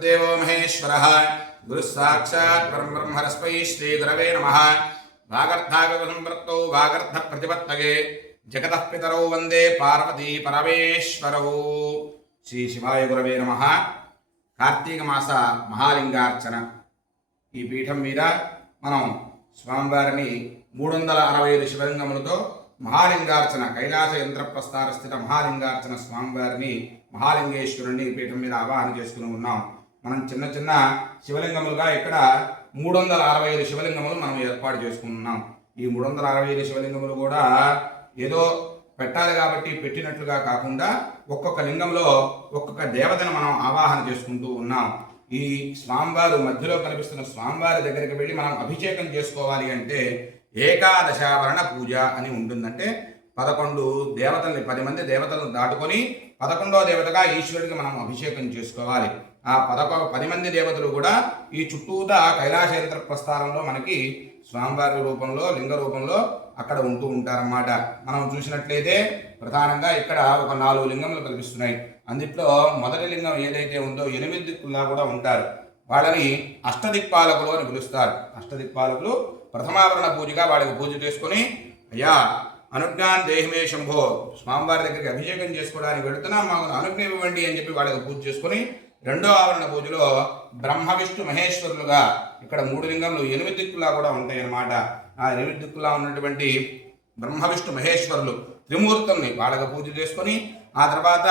దేవో మహేశ్వర. గురుస్సాక్షాత్ సాక్షాత్ శ్రీగురవే నమ. వాగర్థాగసంపృక్తౌ వాగర్థ ప్రతిపత్తగే జగత పితరౌ వందే పార్వతీ పరమేశ్వరౌ. శ్రీ శివాయ గురవే నమ. కార్తీక మాస మహాలింగార్చన. ఈ పీఠం మీద మనం స్వామివారిని మూడు వందల అరవై ఐదు శివలింగములతో మహాలింగార్చన కైలాస యంత్రప్రస్థాన స్థిత మహాలింగార్చన స్వామివారిని మహాలింగేశ్వరుణ్ణి పీఠం మీద ఆవాహన చేసుకుని ఉన్నాం. మనం చిన్న చిన్న శివలింగములుగా ఇక్కడ మూడు వందల అరవై ఐదు శివలింగములు మనం ఏర్పాటు చేసుకున్నాం. ఈ మూడు వందల అరవై ఐదు శివలింగములు కూడా ఏదో పెట్టాలి కాబట్టి పెట్టినట్లుగా కాకుండా ఒక్కొక్క లింగంలో ఒక్కొక్క దేవతను మనం ఆవాహన చేసుకుంటూ ఉన్నాం. ఈ స్వామివారు మధ్యలో కనిపిస్తున్న స్వామివారి దగ్గరికి వెళ్ళి మనం అభిషేకం చేసుకోవాలి అంటే ఏకాదశావరణ పూజ అని ఉంటుందంటే పదకొండు దేవతల్ని పది మంది దేవతలను దాటుకొని పదకొండో దేవతగా ఈశ్వరుడికి మనం అభిషేకం చేసుకోవాలి. ఆ పదకొ పది మంది దేవతలు కూడా ఈ చుట్టూతా కైలాసేంద్ర ప్రస్థానంలో మనకి స్వామివారి రూపంలో లింగ రూపంలో అక్కడ ఉంటూ ఉంటారన్నమాట. మనం చూసినట్లయితే ప్రధానంగా ఇక్కడ ఒక నాలుగు లింగములు కనిపిస్తున్నాయి. అందుట్లో మొదటి లింగం ఏదైతే ఉందో ఎనిమిది దిక్కుల్లా కూడా ఉంటారు. వాళ్ళని అష్టదిక్పాలకులు అని పిలుస్తారు. అష్టదిక్పాలకులు ప్రథమావరణ పూజగా వాళ్ళకి పూజ చేసుకొని అయ్యా అనుజ్ఞాన్ దేహమే శంభో స్వామివారి దగ్గరికి అభిషేకం చేసుకోవడానికి వెళుతున్నాం మాకు అనుజ్ఞ ఇవ్వండి అని చెప్పి వాళ్ళకి పూజ చేసుకొని రెండో ఆవరణ పూజలో బ్రహ్మ విష్ణు మహేశ్వరులుగా ఇక్కడ మూడు లింగంలో ఎనిమిది దిక్కులా కూడా ఉంటాయి అన్నమాట ఆ ఎనిమిది దిక్కులా ఉన్నటువంటి బ్రహ్మ విష్ణు మహేశ్వరులు త్రిమూర్తుల్ని వాళ్ళకి పూజ చేసుకొని ఆ తర్వాత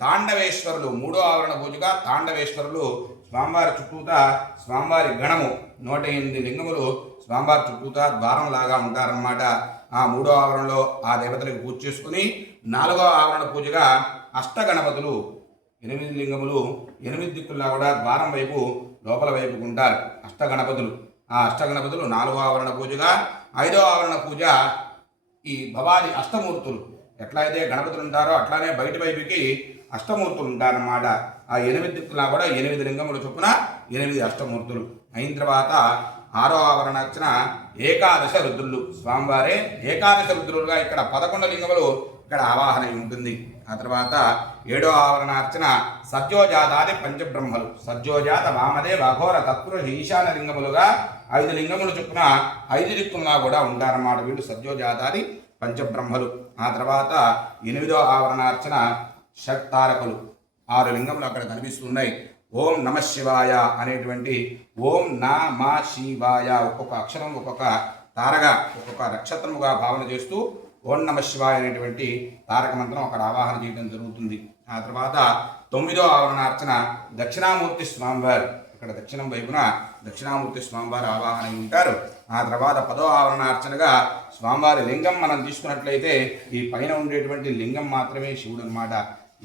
తాండవేశ్వరులు మూడో ఆవరణ పూజగా తాండవేశ్వరులు స్వామివారి చుట్టూతా స్వామివారి గణము నూట ఎనిమిది లింగములు స్వామివారి చుట్టూతా ద్వారంలాగా ఉంటారన్నమాట. ఆ మూడో ఆవరణలో ఆ దేవతలకు పూజ చేసుకుని నాలుగో ఆవరణ పూజగా అష్టగణపతులు ఎనిమిది లింగములు ఎనిమిది దిక్కుల్లా కూడా ద్వారం వైపు లోపల వైపు ఉంటారు అష్టగణపతులు. ఆ అష్టగణపతులు నాలుగో ఆవరణ పూజగా ఐదో ఆవరణ పూజ ఈ భవాది అష్టమూర్తులు. ఎట్లా అయితే గణపతులు ఉంటారో అట్లానే బయట వైపుకి అష్టమూర్తులు ఉంటారన్నమాట ఆ ఎనిమిది దిక్కులా కూడా ఎనిమిది లింగముల చొప్పున ఎనిమిది అష్టమూర్తులు. అయిన తర్వాత ఆరో ఆవరణ వచ్చిన ఏకాదశ రుద్రులు. స్వామివారే ఏకాదశ రుద్రులుగా ఇక్కడ పదకొండు లింగములు ఇక్కడ ఆవాహన ఉంటుంది. ఆ తర్వాత ఏడో ఆవరణ అర్చన సత్యోజాతాది పంచబ్రహ్మలు. సత్యోజాత వామదేవ అఘోర తత్పురుష ఈశాన లింగములుగా ఐదు లింగములు చొప్పున ఐదు దిక్కున్నా కూడా ఉంటారన్నమాట వీళ్ళు సత్యోజాతాది పంచబ్రహ్మలు. ఆ తర్వాత ఎనిమిదో ఆవరణ అర్చన ఆరు లింగములు అక్కడ కనిపిస్తున్నాయి. ఓం నమ శివాయ అనేటువంటి ఓం నా మా శివాయ ఒక్కొక్క అక్షరం ఒక్కొక్క తారగా ఒక్కొక్క నక్షత్రముగా భావన చేస్తూ ఓం నమ శివాయ అనేటువంటి తారక మంత్రం అక్కడ ఆవాహన చేయడం జరుగుతుంది. ఆ తర్వాత తొమ్మిదో ఆవరణార్చన దక్షిణామూర్తి స్వామివారు. ఇక్కడ దక్షిణం వైపున దక్షిణామూర్తి స్వామివారు ఆవాహన అయి ఉంటారు. ఆ తర్వాత పదో ఆవరణార్చనగా స్వామివారి లింగం మనం తీసుకున్నట్లయితే ఈ పైన ఉండేటువంటి లింగం మాత్రమే శివుడు అనమాట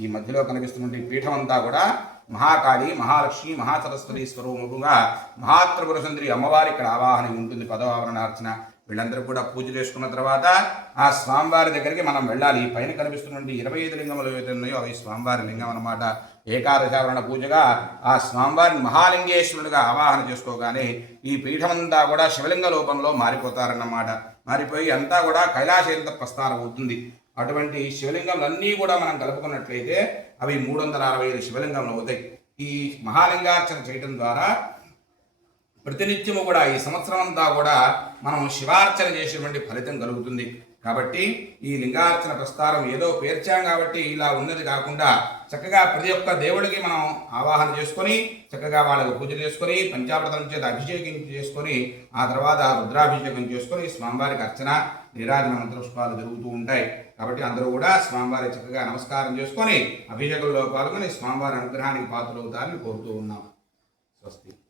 ఈ మధ్యలో కనిపిస్తున్న పీఠం అంతా కూడా మహాకాళి మహాలక్ష్మి మహాసరస్వతి స్వరూపముగా మహాత్రిపుర సుందరి అమ్మవారి ఇక్కడ ఆవాహన ఉంటుంది పదో ఆవరణార్చన వీళ్ళందరూ కూడా పూజ చేసుకున్న తర్వాత ఆ స్వామివారి దగ్గరికి మనం వెళ్ళాలి. ఈ పైన కనిపిస్తున్నటువంటి ఇరవై ఐదు లింగములు ఏవైతే ఉన్నాయో అవి స్వామివారి లింగం అనమాట ఏకాదశావరణ పూజగా ఆ స్వామివారిని మహాలింగేశ్వరుడిగా ఆవాహన చేసుకోగానే ఈ పీఠమంతా కూడా శివలింగ రూపంలో మారిపోతారన్నమాట. మారిపోయి అంతా కూడా కైలాసేంద్ర ప్రస్థానం అవుతుంది. అటువంటి శివలింగములన్నీ కూడా మనం కలుపుకున్నట్లయితే అవి మూడు వందల అరవై ఐదు శివలింగములు అవుతాయి. ఈ మహాలింగార్చన చేయటం ద్వారా ప్రతినిత్యము కూడా ఈ సంవత్సరం అంతా కూడా మనం శివార్చన చేసేటువంటి ఫలితం కలుగుతుంది. కాబట్టి ఈ లింగార్చన ప్రస్తారం ఏదో పేర్చాం కాబట్టి ఇలా ఉన్నది కాకుండా చక్కగా ప్రతి ఒక్క దేవుడికి మనం ఆవాహన చేసుకొని చక్కగా వాళ్ళకి పూజ చేసుకొని పంచామృతం చేత అభిషేకం చేసుకొని ఆ తర్వాత రుద్రాభిషేకం చేసుకొని స్వామివారికి అర్చన నీరాజన మంత్రపుష్పాలు జరుగుతూ ఉంటాయి. కాబట్టి అందరూ కూడా స్వామివారి చక్కగా నమస్కారం చేసుకొని అభిషేకంలో పాల్గొని స్వామివారి అనుగ్రహానికి పాత్రలవుతారని కోరుతూ ఉన్నాం. స్వస్తి.